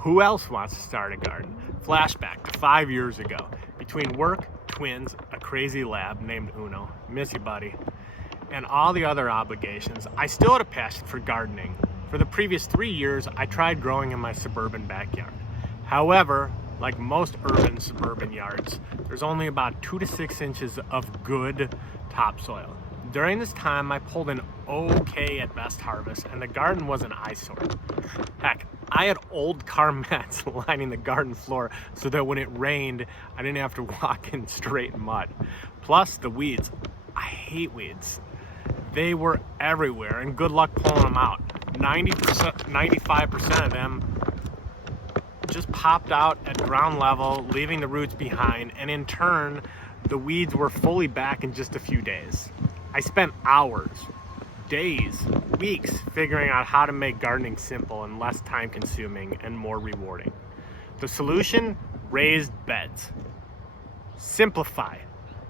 Who else wants to start a garden? Flashback to 5 years ago. Between work, twins, a crazy lab named Uno, miss you buddy, and all the other obligations, I still had a passion for gardening. For the previous 3 years, I tried growing in my suburban backyard. However, like most urban suburban yards, there's only about 2 to 6 inches of good topsoil. During this time, I pulled an okay at best harvest, and the garden was an eyesore. Heck, I had old car mats lining the garden floor so that when it rained, I didn't have to walk in straight mud. Plus the weeds. I hate weeds. They were everywhere, and good luck pulling them out. 95% of them just popped out at ground level, leaving the roots behind, and in turn, the weeds were fully back in just a few days. I spent hours, days, weeks figuring out how to make gardening simple and less time consuming and more rewarding. The solution? Raised beds. Simplify.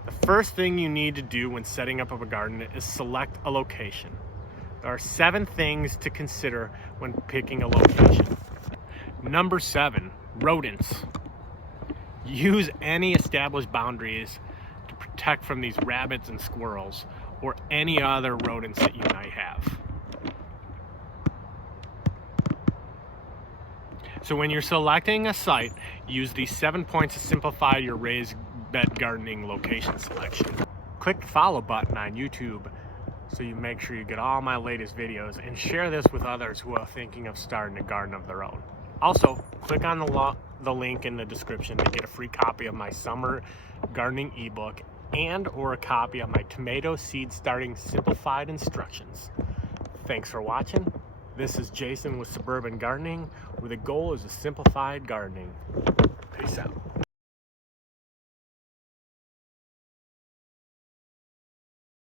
The first thing you need to do when setting up a garden is select a location. There are 7 things to consider when picking a location. Number 7, rodents. Use any established boundaries to protect from these rabbits and squirrels or any other rodents that you might have. So when you're selecting a site, use these 7 points to simplify your raised bed gardening location selection. Click the follow button on YouTube so you make sure you get all my latest videos, and share this with others who are thinking of starting a garden of their own. Also, click on the link in the description to get a free copy of my summer gardening ebook and or a copy of my tomato seed starting simplified instructions. Thanks for watching. This is Jason with Suburban Gardening, where the goal is a simplified gardening. Peace out.